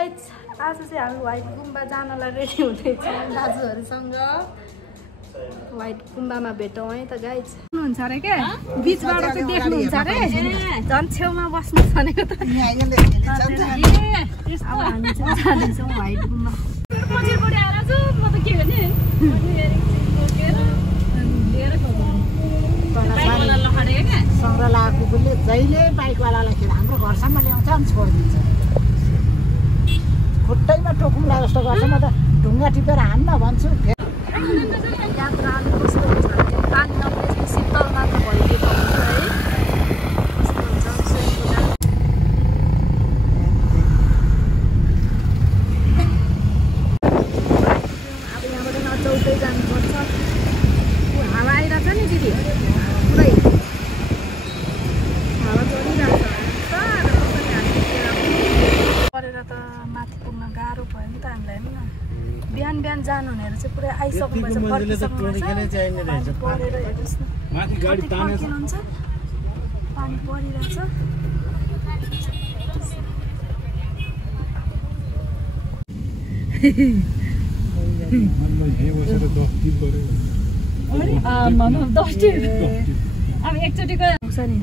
Guys आज चाहिँ हामी व्हाइट गुम्बा जानलाई रेडी हुँदैछौँ दाजुहरूसँग व्हाइट गुम्बामा भेटौँ है त गाइज हुनुहुन्छ अरे के बीचबाट चाहिँ देख्नुहुन्छ अरे झन् छेउमा बस्नु भनेको त अब हामी चाहिँ जाँदैछौँ व्हाइट गुम्बा सङ्ग्रला कुकुरले जहिले बाइकवालालाई खेर हाम्रो घरसम्म ल्याउँछ अनि छोडिदिन्छ खुट्टैमा टोकुम्ला जस्तो गर्छ म त ढुङ्गा टिपेर हान्न भन्छु यात्रा अलिक कस्तो हुन्छ भने पानी नपरे चाहिँ शीतल मात्र भइदिएको हुन्छ है कस्तो हुन्छ अब यहाँबाट नचौटै जानुपर्छ हावा आइरहेछ नि दिदी पुरै हावा चलिरहेछ परेर त माथि पुग्न गाह्रो भयो नि त हामीलाई होइन बिहान बिहान जानु भनेर चाहिँ पुरै आइसक्नु भएछ फर्किसक्नुहुन्छ परेर हेर्नुहोस् न कति फर्किनुहुन्छ पानी परिरहेछ अब एकचोटिको आउँछ नि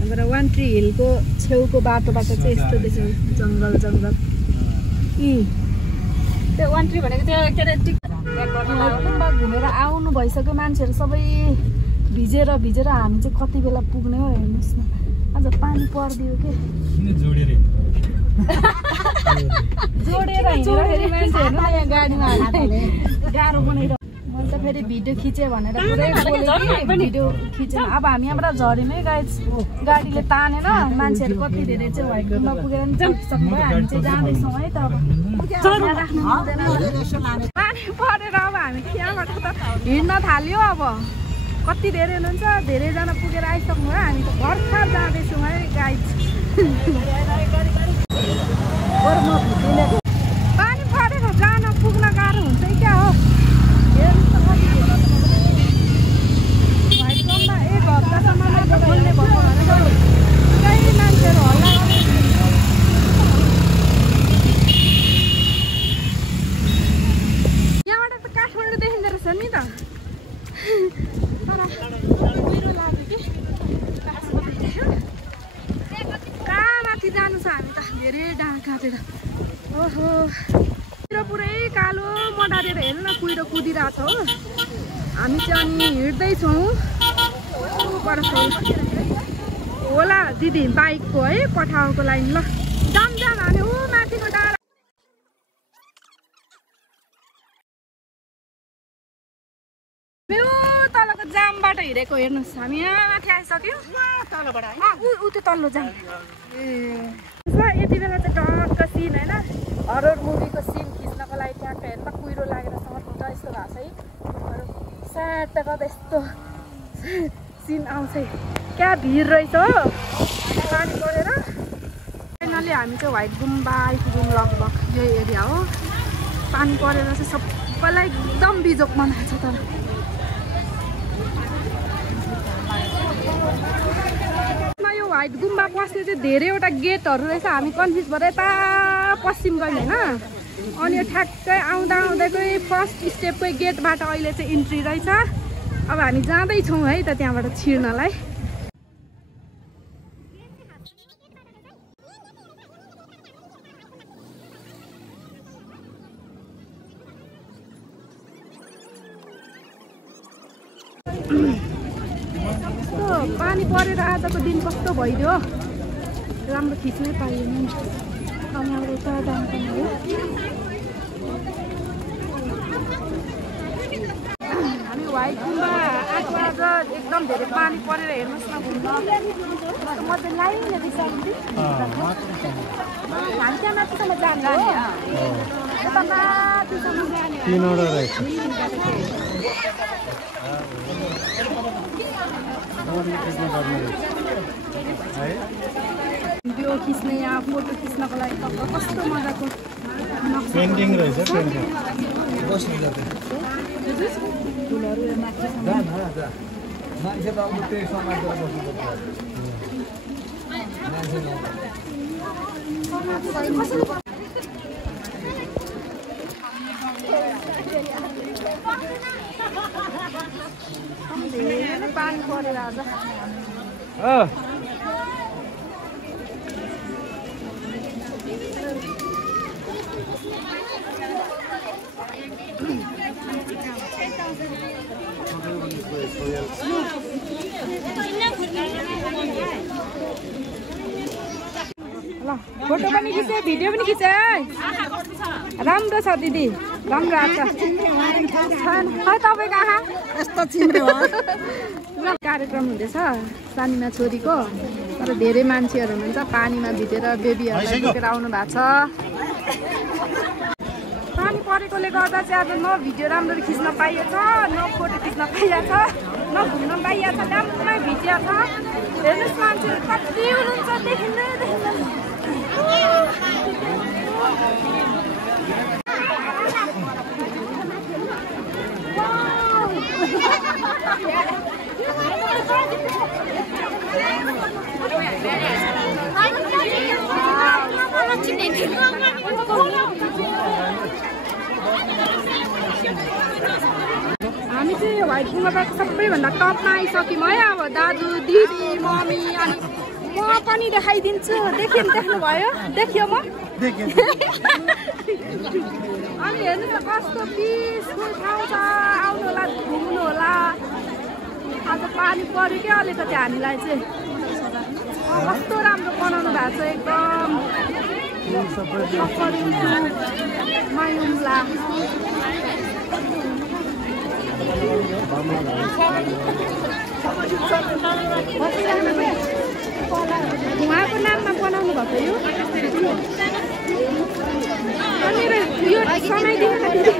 हाम्रो वान ट्री हिलको छेउको बाटोबाट चाहिँ यस्तो देख्छ जङ्गल जङ्गल त्यो वान ट्री भनेको त्यो के अरे गुम्बा घुमेर आउनु भइसक्यो मान्छेहरू सबै भिजेर भिजेर हामी चाहिँ कति बेला पुग्ने हो हेर्नुहोस् न आज पानी परिदियो के जोडेर हिँड्दाखेरि मान्छेहरू यहाँ गाडीमा गाह्रो बनाइरहेको मैले त फेरि भिडियो खिचेँ भनेर पुरै बोलेँ कि भिडियो खिचेन अब हामी यहाँबाट झऱ्यौँ है गाडीले तानेन मान्छेहरू कति धेरै चाहिँ व्हाइट गुम्बा पुगेर नि सक्नु भयो हामी चाहिँ जाँदैछौँ है त अब राख्नु हुँदैन पानी परेर अब हामी त्यहाँबाट त हिँड्न थाल्यो अब कति धेरै हुनुहुन्छ धेरैजना पुगेर आइसक्नु भयो हामी त भर्खर जाँदैछौँ है गाइज पानी परेर जान पुग्न गाह्रो हुन्छ क्या हो व्हाइट गुम्बा एक हप्तासम्म मात्र खोल्ने भएको भनेर पुरै मान्छेहरू हल्ला यहाँबाट त काठमाडौँ देखिँदो रहेछ नि त मेरो लाग्यो कि कहाँ माथि जानु छ हामी त धेरै डाँडा काटेर ओहो पुरै कालो मडारेर हेर्नु न कुहिरो कुदिरहेको छ हो हामी चाहिँ अनि हिँड्दैछौँ होला दिदी बाइकको है पठाएको लाइन ल जाम जाम हामी ऊ माथिको डाँडा तलको जामबाट हिँडेको हेर्नुहोस् हामी यहाँ माथि आइसक्यौँ तलबाट ऊ त्यो तल्लो जाम यति बेला चाहिँ टक्क सिन होइन हरर मुभीको सिन खिच्नको लागि ट्याक्क हेर्दा कुहिरो लागेर सर्छ यस्तो भएको छ है स्याट गर्दा यस्तो सिन आउँछ क्या भिड रहेछ हो पानी परेर फाइनली हामी चाहिँ व्हाइट गुम्बा आइपुग्यौँ लगभग यही एरिया हो पानी परेर चाहिँ सबैलाई एकदम बिजोक बनाएको छ तर यो व्हाइट गुम्बा पस्ने चाहिँ धेरैवटा गेटहरू रहेछ हामी कन्फ्युज भएर यता पश्चिम गयौँ होइन अनि यो ठ्याक्कै आउँदा आउँदैकै फर्स्ट स्टेपकै गेटबाट अहिले चाहिँ इन्ट्री रहेछ अब हामी जाँदैछौँ है त त्यहाँबाट छिर्नलाई पानी परेर आजको दिन कस्तो भइदियो राम्रो खिच्नै पाइएन नि यहाँबाट उता जानुपर्ने हो हामी व्हाइट गुम्बा आएको आज एकदम धेरै पानी परेर हेर्नुहोस् न घुम्न म चाहिँ लाइन बिसाउँछु हामी त्यहाँ माथिसम्म जाने हो यता माथिसम्म जाने भिडियो खिच्ने यहाँ फोटो खिच्नको लागि कस्तो मजाको पेन्टिङ रहेछ मान्छे त अब त्यही समातेर बस्नुपर्छ पानी परेर आज ल फोटो पनि खिचे भिडियो पनि खिचे राम्रो छ दिदी राम्रो आएको छ तपाईँ कहाँ यस्तो चिन्ने हो कार्यक्रम हुँदैछ सानीमा छोरीको तर धेरै मान्छेहरू हुनुहुन्छ पानीमा भिजेर बेबीहरूलाई बोकेर आउनु भएको छ पानी परेकोले गर्दा चाहिँ अब न भिडियो राम्ररी खिच्न पाइएछ न फोटो खिच्न पाइएछ न घुम्न पाइएछ राम्रो भिडियो छ हेर्नुहोस् मान्छेहरू कति हुनुहुन्छ देखिँदै हामी चाहिँ व्हाइट गुम्बाको सबैभन्दा टपमा आइसक्यौँ है अब दाजु दिदी मम्मी अनि म पनि देखाइदिन्छु देख्नुभयो देखियो म अनि हेर्नुहोस् न कस्तो पिसफुल ठाउँ छ आउनु होला घुम्नु होला आज पानी पऱ्यो क्या अलिकति हामीलाई चाहिँ कस्तो राम्रो बनाउनु भएको छ एकदम मायुला उहाँको नाममा बनाउनु भएको यो समाइदिनु न दिदी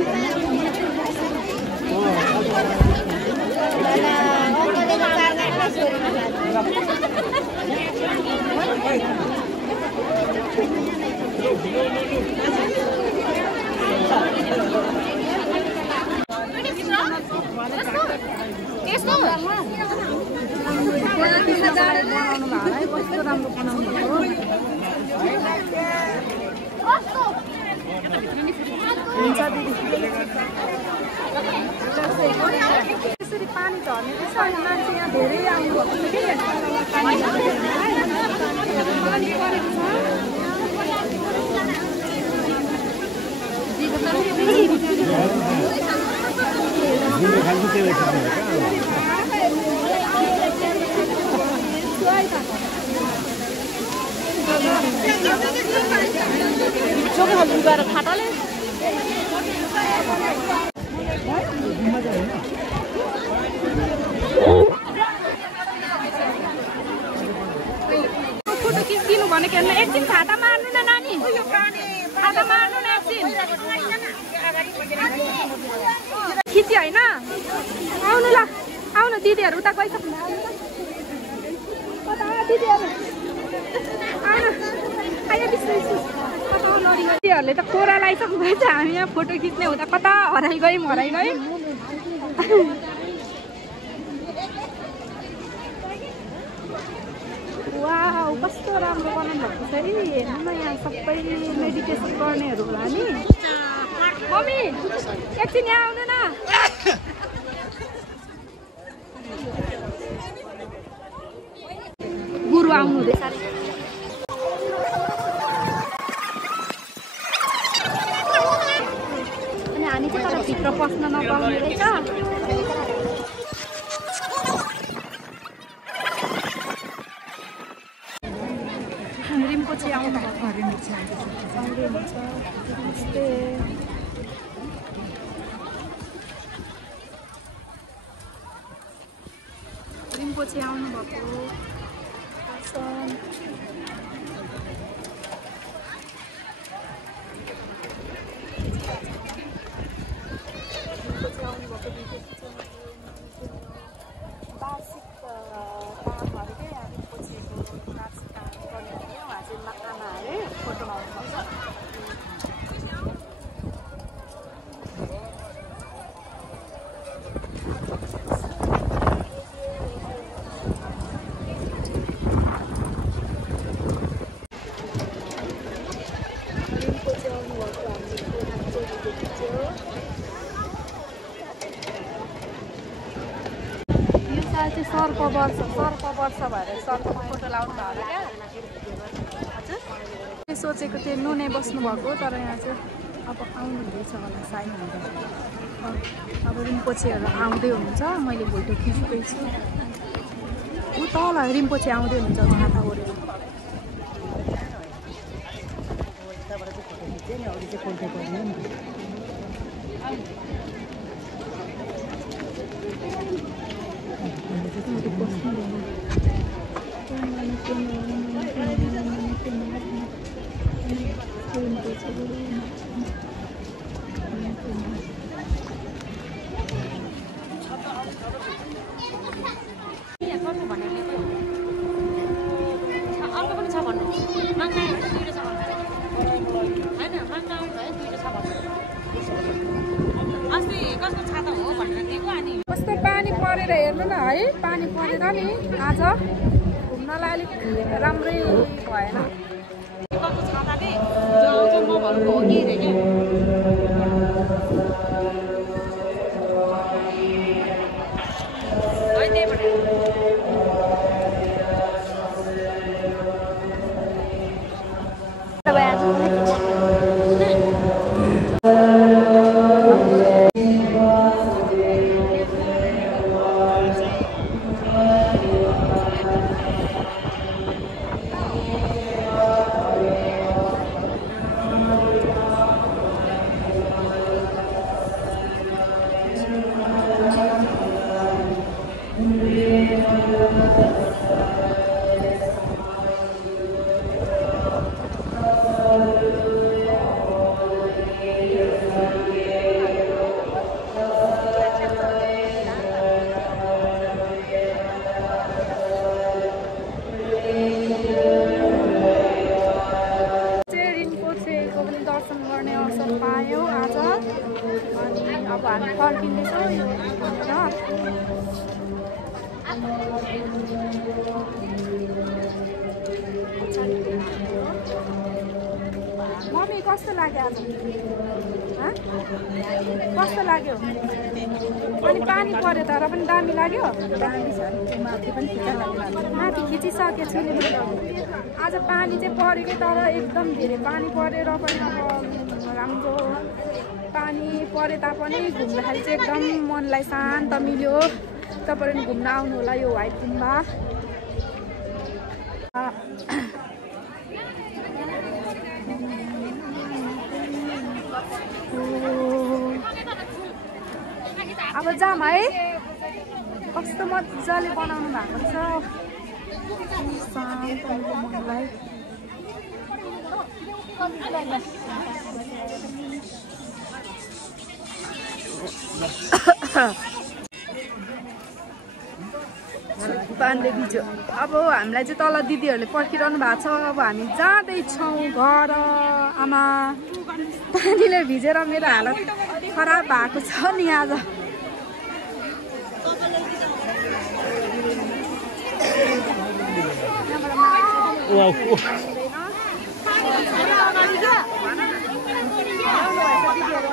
कस्तो राम्रो बनाउनु हुन्छ दिदी यसरी पानी झर्ने रहेछ मान्छे यहाँ धेरै आउनु भएको पानी परेको छ खाटाले फोटो खिचिदिनु भनेको हेर्नु एकछिन खाता मार्नु न नानी खाता मार्नु न एकछिन खिच्यो होइन आउनु ल आउनु दिदीहरू उता गइसक्नु दिदीहरूले त कोरा लगाइसक्नु भएछ हामी यहाँ फोटो खिच्ने हुँदा कता हराइ गयौँ वाउ कस्तो राम्रो बनाउनु भएको छ है हेर्नु न यहाँ सबै मेडिटेसन गर्नेहरू होला नि मम्मी एकछिन यहाँ आउनु न गुरु आउनु हुँदैछ अनि हामी चाहिँ तर भित्र पस्न नपाउने रहेछ रिम्पोछे आउनु भएको रिम्पोछे आउनु भएको सर्पवर्ष भएर सर्पको फोटो लाउनु भयो क्या हजुर सोचेको थिएँ नुने बस्नुभएको तर यहाँ चाहिँ अब आउनु हुँदैछ होला सायद अब रिम्पोछेहरू आउँदै हुनुहुन्छ मैले फोटो खिच्दैछु ऊ तल रिम्पोछे आउँदै हुनुहुन्छ माथा ओरेर कस्तो पानी परेर हेर्नु न है पानी परेर नि आज घुम्नलाई अलिक राम्रै भएन अब हामी फर्किँदैछौँ मम्मी कस्तो लाग्यो आज कस्तो लाग्यो अनि पानी पर्यो तर पनि दामी लाग्यो माथि खिचिसकेछु नि आज पानी चाहिँ पऱ्यो कि तर एकदम धेरै पानी परेर पनि अब राम्रो पानी परे तापनि घुम्दाखेरि चाहिँ एकदम मनलाई शान्त मिल्यो तपाईहरु पनि घुम्न आउनु होला यो व्हाइट गुम्बा अब जाम है कस्तो मजाले बनाउनु भएको छ शान्त मनलाई बान्डे बिजो अब हामीलाई चाहिँ तल दिदीहरूले पर्खिरहनु भएको छ अब हामी जाँदैछौँ घर आमा पानीले भिजेर मेरो हालत खराब भएको छ नि आज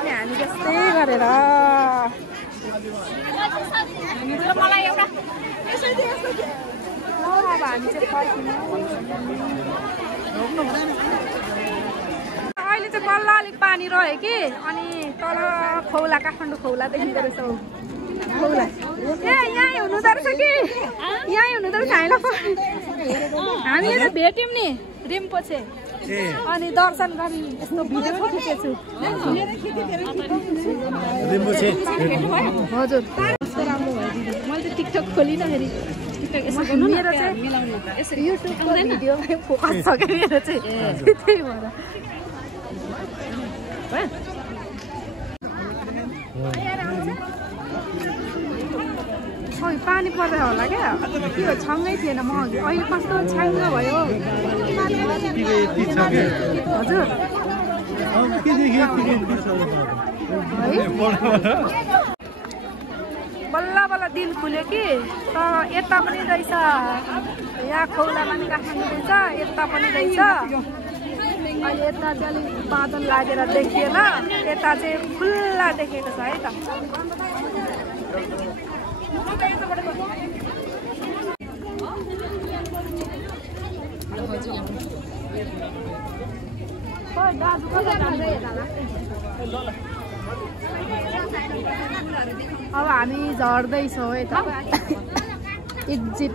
हामी जस्तै गरेर अब हामी चाहिँ फर्किनु अहिले चाहिँ बल्ल अलिक पानी रह्यो कि अनि तल खौला काठमाडौँ खौला देखिँदो रहेछ खौला ए यहीँ हुनुहुँदो रहेछ कि यहीँ हुनुहुँदो रहेछ हामीले त भेट्यौँ नि रिम्पोछे अनि दर्शन गरी यस्तो भिडियो खिचेछु हजुर राम्रो भयो दिदी मैले त टिकटक खोलिनँ फेरि मेरो चाहिँ युट्युबको भिडियोमै फोकस छ क्या मेरो चाहिँ त्यही भएर खोइ पानी पर्दै होला क्या के हो छङ्गै थिएन म अघि अहिले कस्तो छ्याङ्ग भयो हजुर बल्ल बल्ल दिन खुल्यो कि तर यता पनि रहेछ यहाँ खौलामा पनि काठमाडौँ रहेछ यता पनि रहेछ अहिले यता चाहिँ अलिक बादल लागेर देखिएन यता चाहिँ खुल्ला देखेको छ है त अब हामी झर्दैछौँ यता एक्जिट।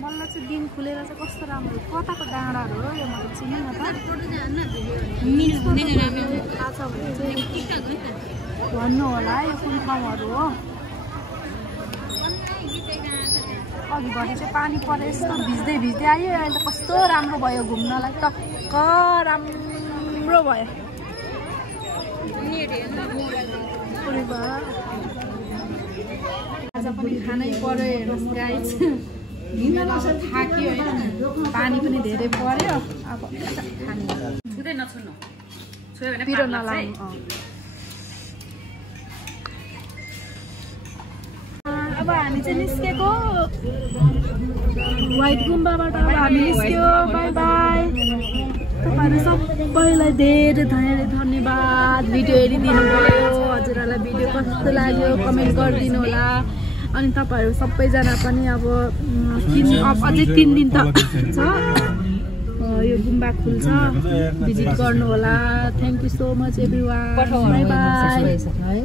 मल्ल चाहिँ दिन खुलेर चाहिँ कस्तो राम्रो कताको डाँडाहरू हो यो मैले चिनेन त थाहा छ भने चाहिँ भन्नु होला यो कुन ठाउँहरू हो। अघिभरि चाहिँ पानी परेर यस्तो भिज्दै भिज्दै आयो अहिले त कस्तो राम्रो भयो घुम्नलाई टक्क राम्रो भयो। आज पनि खानै पर्यो हेर्नुहोस् गाइस थाक्यो होइन पानी पनि धेरै पर्यो अब पिरो नलाग्नु। अब हामी चाहिँ निस्केको व्हाइट गुम्बाबाट अब हामी निस्क्यो। बाई बाई तपाईँहरू सबैलाई धेरै धेरै धन्यवाद भिडियो हेरिदिनु भयो। हजुरहरूलाई भिडियो कस्तो लाग्यो कमेन्ट गरिदिनु होला। अनि तपाईँहरू सबैजना पनि अब अझै 3 दिन त छ यो गुम्बा खुल्छ भिजिट गर्नु होला। Thank you so much everyone. By by.